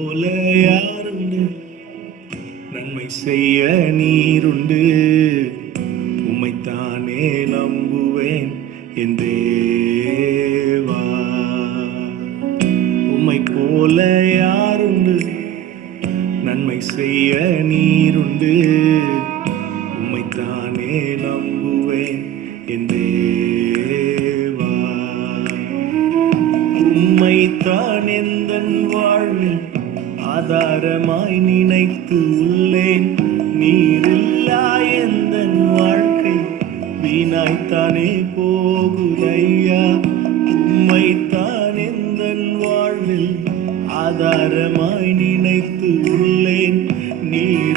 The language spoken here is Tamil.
போல யாருண்டு நன்மை செய்ய நீருண்டு உம்மைத்தானே நம்புவேன் என் தேவா. உம்மை போல யாருண்டு நன்மை செய்ய நீருண்டு உம்மைத்தானே நம்புவேன் என் தேவா. உம்மைத்தான் எந்தன் வாழ்வில் ஆதாரமாய் நினைத்து உள்ளேன். நீரில்லா எந்தன் வாழ்க்கை வீணாய்த்தானே போகுதையா. உம்மைத்தான் எந்தன் வாழ்வில் ஆதாரமாய் நினைத்து உள்ளேன். நீர்